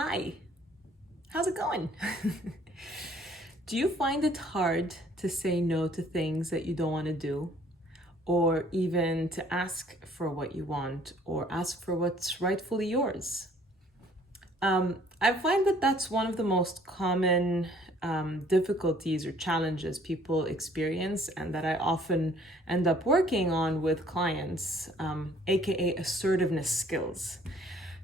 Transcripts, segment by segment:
Hi, how's it going? Do you find it hard to say no to things that you don't want to do, or even to ask for what you want, or ask for what's rightfully yours? I find that that's one of the most common difficulties or challenges people experience, and that I often end up working on with clients, aka assertiveness skills.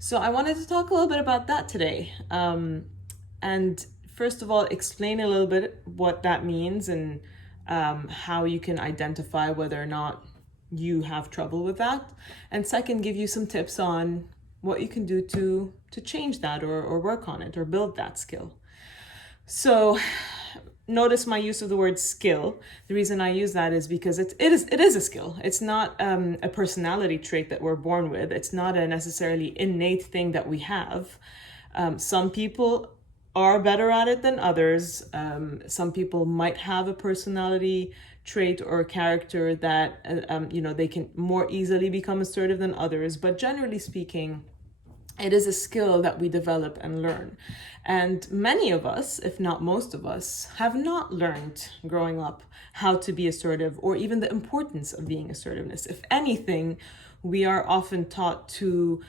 So I wanted to talk a little bit about that today. And first of all, explain a little bit what that means and how you can identify whether or not you have trouble with that. And second, give you some tips on what you can do to change that or work on it or build that skill. So notice my use of the word skill. The reason I use that is because it is a skill. It's not a personality trait that we're born with. It's not a necessarily innate thing that we have. Some people are better at it than others. Some people might have a personality trait or character that they can more easily become assertive than others. But generally speaking, it is a skill that we develop and learn. And many of us, if not most of us, have not learned growing up how to be assertive or even the importance of being assertiveness. If anything, we are often taught to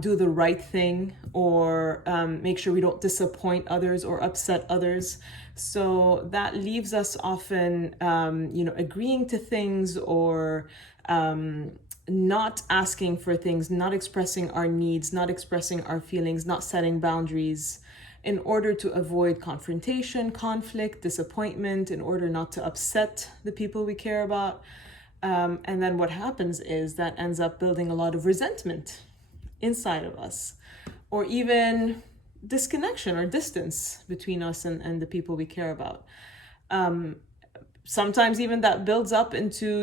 do the right thing or make sure we don't disappoint others or upset others. So that leaves us often, agreeing to things or not asking for things, not expressing our needs, not expressing our feelings, not setting boundaries in order to avoid confrontation, conflict, disappointment, in order not to upset the people we care about. And then what happens is that ends up building a lot of resentment inside of us, or even disconnection or distance between us and the people we care about. Sometimes even that builds up into,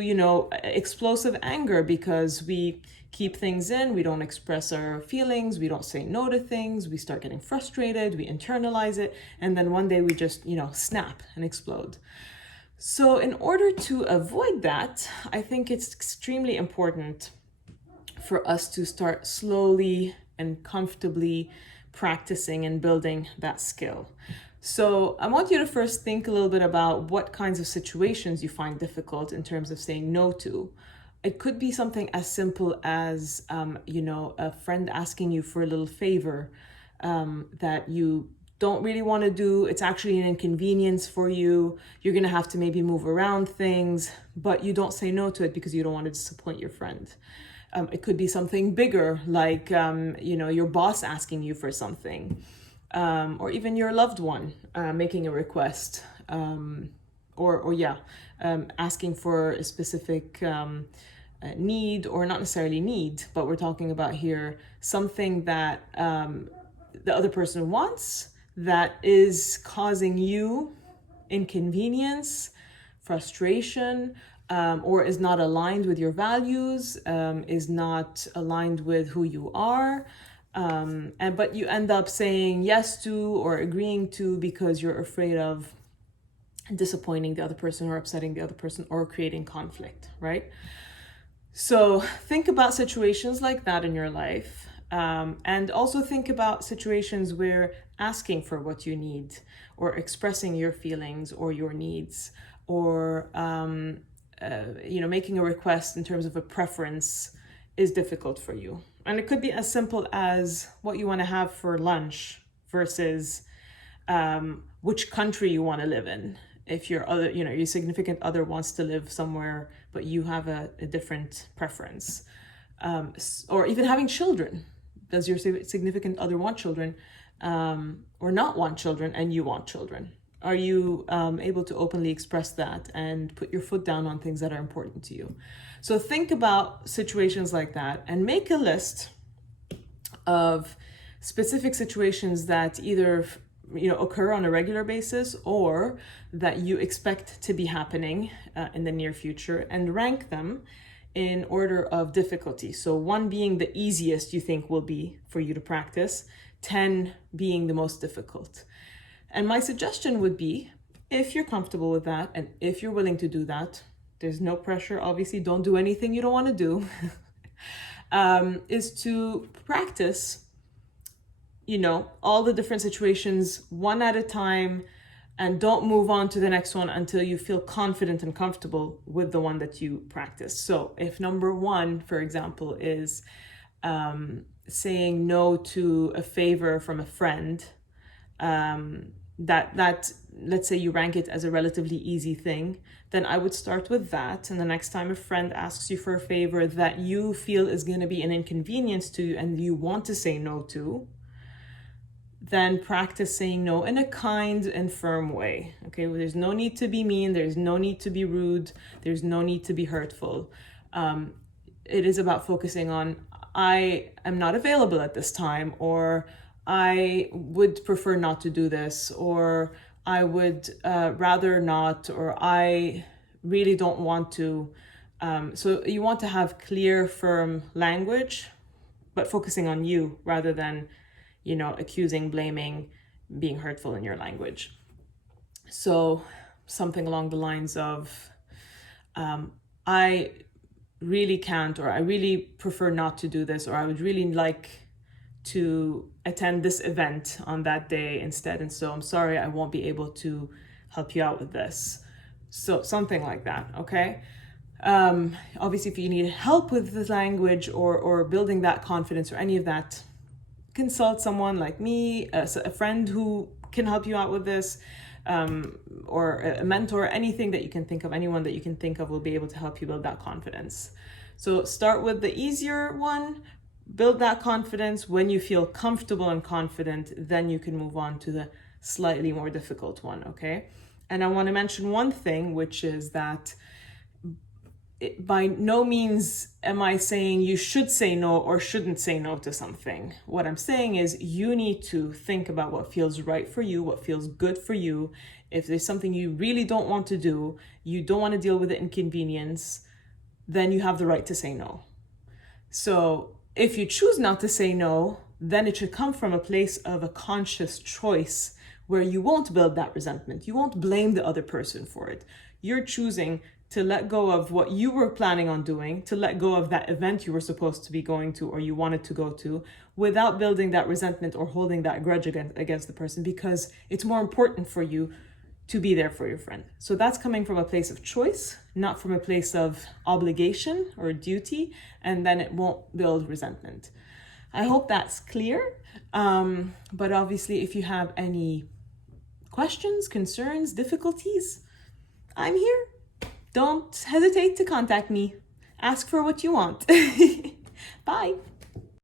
explosive anger because we keep things in, we don't express our feelings, we don't say no to things, we start getting frustrated, we internalize it, and then one day we just, snap and explode. So in order to avoid that, I think it's extremely important for us to start slowly and comfortably practicing and building that skill. So I want you to first think a little bit about what kinds of situations you find difficult in terms of saying no to. It could be something as simple as, a friend asking you for a little favor that you don't really want to do. It's actually an inconvenience for you. You're going to have to maybe move around things, but you don't say no to it because you don't want to disappoint your friend. It could be something bigger, like, your boss asking you for something. Or even your loved one making a request, asking for a specific need, or not necessarily need, but we're talking about here something that the other person wants that is causing you inconvenience, frustration, or is not aligned with your values, is not aligned with who you are. But you end up saying yes to or agreeing to because you're afraid of disappointing the other person or upsetting the other person or creating conflict, right? So think about situations like that in your life. And also think about situations where asking for what you need or expressing your feelings or your needs or, making a request in terms of a preference is difficult for you. And it could be as simple as what you want to have for lunch versus which country you want to live in. If your significant other wants to live somewhere, but you have a different preference. Or even having children. Does your significant other want children or not want children and you want children? Are you able to openly express that and put your foot down on things that are important to you? So think about situations like that and make a list of specific situations that either occur on a regular basis or that you expect to be happening in the near future, and rank them in order of difficulty. So 1 being the easiest you think will be for you to practice, 10 being the most difficult. And my suggestion would be, if you're comfortable with that and if you're willing to do that, there's no pressure, obviously, don't do anything you don't want to do, is to practice, all the different situations one at a time, and don't move on to the next one until you feel confident and comfortable with the one that you practice. So if number one, for example, is saying no to a favor from a friend, that let's say you rank it as a relatively easy thing, then I would start with that. And the next time a friend asks you for a favor that you feel is going to be an inconvenience to you and you want to say no to, then practice saying no in a kind and firm way. Okay, well, there's no need to be mean, there's no need to be rude, there's no need to be hurtful. It is about focusing on, I am not available at this time, or I would prefer not to do this, or I would rather not, or I really don't want to. So you want to have clear, firm language, but focusing on you rather than accusing, blaming, being hurtful in your language. So something along the lines of, I really can't, or I really prefer not to do this, or I would really like to attend this event on that day instead. And so I'm sorry, I won't be able to help you out with this. So something like that, okay? Obviously, if you need help with the language or building that confidence or any of that, consult someone like me, a friend who can help you out with this, or a mentor, anything that you can think of, anyone that you can think of will be able to help you build that confidence. So start with the easier one, build that confidence. When you feel comfortable and confident, then you can move on to the slightly more difficult one, okay? And I want to mention one thing, which is that by no means am I saying you should say no or shouldn't say no to something. What I'm saying is you need to think about what feels right for you, what feels good for you. If there's something you really don't want to do, you don't want to deal with the inconvenience, then you have the right to say no. So if you choose not to say no, then it should come from a place of a conscious choice where you won't build that resentment. You won't blame the other person for it. You're choosing to let go of what you were planning on doing, to let go of that event you were supposed to be going to or you wanted to go to, without building that resentment or holding that grudge against the person, because it's more important for you to be there for your friend. So that's coming from a place of choice, not from a place of obligation or duty, and then it won't build resentment. I hope that's clear. But obviously, if you have any questions, concerns, difficulties, I'm here. Don't hesitate to contact me. Ask for what you want. Bye.